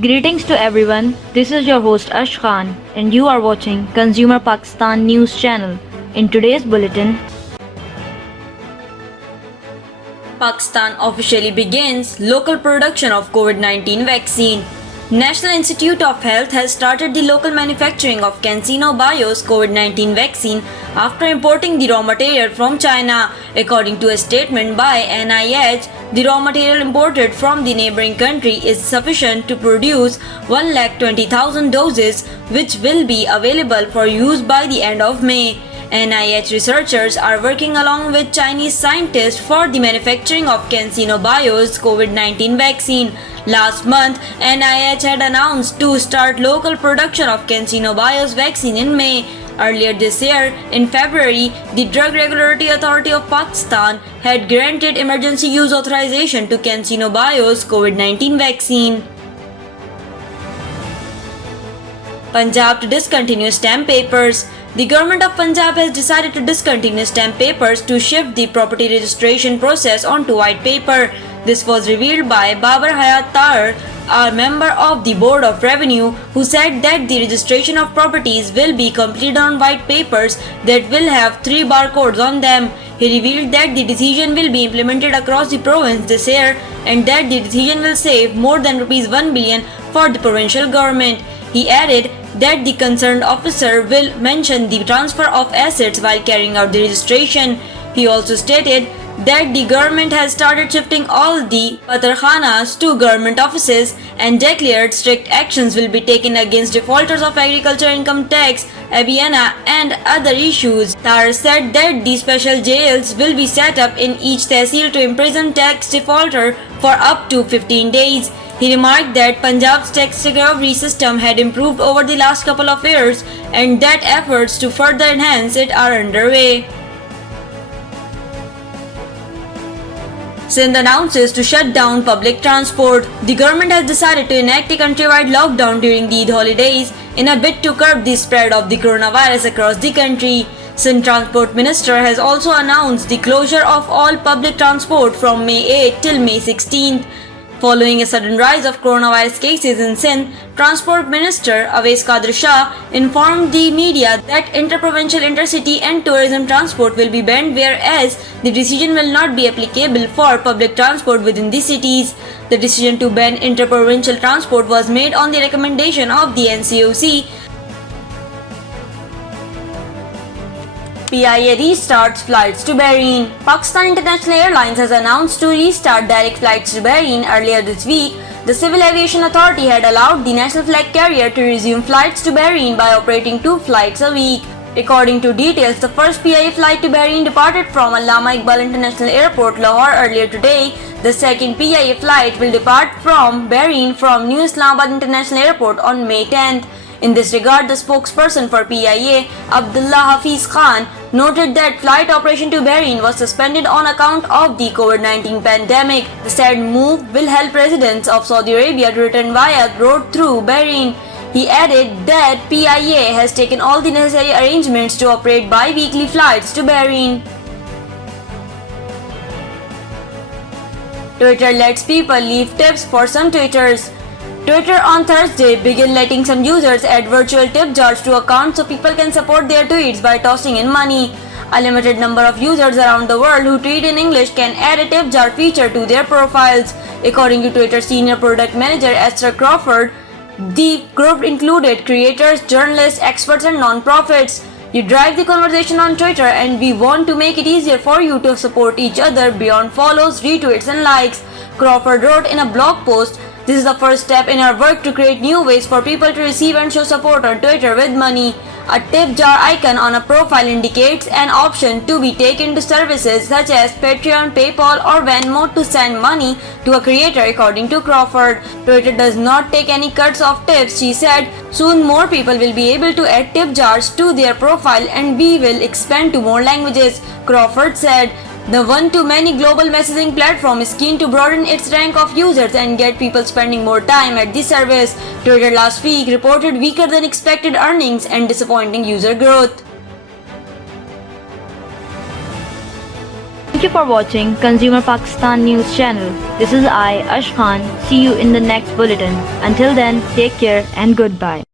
Greetings to everyone. This is your host Ash Khan, and you are watching Consumer Pakistan News Channel. In today's bulletin, Pakistan officially begins local production of COVID-19 vaccine. National Institute of Health has started the local manufacturing of CanSino Bio's COVID-19 vaccine after importing the raw material from China. According to a statement by NIH, the raw material imported from the neighboring country is sufficient to produce 120,000 doses, which will be available for use by the end of May. NIH researchers are working along with Chinese scientists for the manufacturing of CanSino Bio's COVID-19 vaccine. Last month, NIH had announced to start local production of CanSino Bio's vaccine in May. Earlier this year, in February, the Drug Regulatory Authority of Pakistan had granted emergency use authorization to CanSino Bio's COVID-19 vaccine. Punjab to discontinue stamp papers. The government of Punjab has decided to discontinue stamp papers to shift the property registration process onto white paper. This was revealed by Babar Hayat Tar, a member of the Board of Revenue, who said that the registration of properties will be completed on white papers that will have 3 barcodes on them. He revealed that the decision will be implemented across the province this year and that the decision will save more than Rs 1 billion for the provincial government. He added that the concerned officer will mention the transfer of assets while carrying out the registration. He also stated that the government has started shifting all the patarkhanas to government offices and declared strict actions will be taken against defaulters of agriculture income tax, Abhiana and other issues. Tar said that the special jails will be set up in each tehsil to imprison tax defaulter for up to 15 days. He remarked that Punjab's tax recovery system had improved over the last couple of years and that efforts to further enhance it are underway. Sindh announces to shut down public transport. The government has decided to enact a countrywide lockdown during the Eid holidays in a bid to curb the spread of the coronavirus across the country. Sindh Transport Minister has also announced the closure of all public transport from May 8 till May 16th. Following a sudden rise of coronavirus cases in Sindh, Transport Minister Awais Qadir Shah informed the media that interprovincial, intercity and tourism transport will be banned, whereas the decision will not be applicable for public transport within the cities. The decision to ban interprovincial transport was made on the recommendation of the NCOC. PIA restarts flights to Bahrain. Pakistan International Airlines has announced to restart direct flights to Bahrain earlier this week. The Civil Aviation Authority had allowed the national flag carrier to resume flights to Bahrain by operating 2 flights a week. According to details, the first PIA flight to Bahrain departed from Allama Iqbal International Airport, Lahore earlier today. The second PIA flight will depart from Bahrain from New Islamabad International Airport on May 10th. In this regard, the spokesperson for PIA, Abdullah Hafiz Khan, noted that flight operation to Bahrain was suspended on account of the COVID-19 pandemic. The said move will help residents of Saudi Arabia to return via road through Bahrain. He added that PIA has taken all the necessary arrangements to operate bi-weekly flights to Bahrain. Twitter lets people leave tips for some tweeters. Twitter on Thursday began letting some users add virtual tip jars to accounts so people can support their tweets by tossing in money. A limited number of users around the world who tweet in English can add a tip jar feature to their profiles. According to Twitter Senior Product Manager Esther Crawford, the group included creators, journalists, experts and non-profits. You drive the conversation on Twitter and we want to make it easier for you to support each other beyond follows, retweets and likes. Crawford wrote in a blog post, "This is the first step in our work to create new ways for people to receive and show support on Twitter with money. A tip jar icon on a profile indicates an option to be taken to services such as Patreon, PayPal or Venmo to send money to a creator," according to Crawford. Twitter does not take any cuts of tips, she said. Soon more people will be able to add tip jars to their profile and we will expand to more languages, Crawford said. The one-to-many global messaging platform is keen to broaden its rank of users and get people spending more time at the service. Twitter last week reported weaker than expected earnings and disappointing user growth. Thank you for watching Consumer Pakistan News Channel. This is I, Ash Khan. See you in the next bulletin. Until then, take care and goodbye.